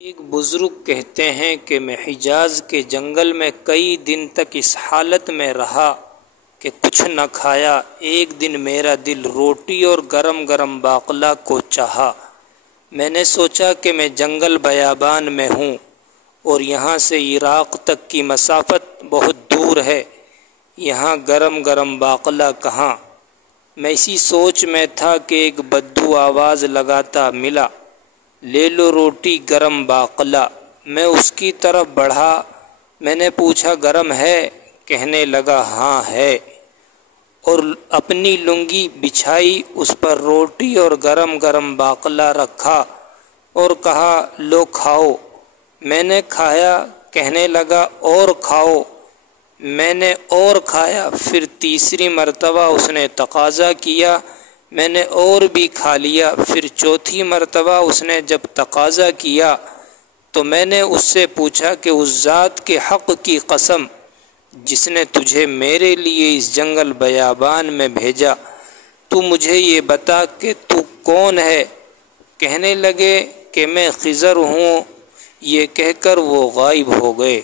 ایک بزرگ کہتے ہیں کہ میں حجاز کے جنگل میں کئی دن تک اس حالت میں رہا کہ کچھ نہ کھایا۔ ایک دن میرا دل روٹی اور گرم گرم باقلا کو چاہا۔ میں نے سوچا کہ میں جنگل بیابان میں ہوں اور یہاں سے عراق تک کی مسافت بہت دور ہے، یہاں گرم گرم باقلا کہاں؟ میں اسی سوچ میں تھا کہ ایک بدو آواز لگاتا ملا، لے لو روٹی گرم باقلا۔ میں اس کی طرف بڑھا، میں نے پوچھا گرم ہے؟ کہنے لگا ہاں ہے، اور اپنی لنگی بچھائی، اس پر روٹی اور گرم گرم باقلا رکھا اور کہا لو کھاؤ۔ میں نے کھایا۔ کہنے لگا اور کھاؤ۔ میں نے اور کھایا۔ پھر تیسری مرتبہ اس نے تقاضا کیا، میں نے اور بھی کھا لیا۔ پھر چوتھی مرتبہ اس نے جب تقاضا کیا تو میں نے اس سے پوچھا کہ اس ذات کے حق کی قسم جس نے تجھے میرے لیے اس جنگل بیابان میں بھیجا، تو مجھے یہ بتا کہ تو کون ہے؟ کہنے لگے کہ میں خضر ہوں۔ یہ کہہ کر وہ غائب ہو گئے۔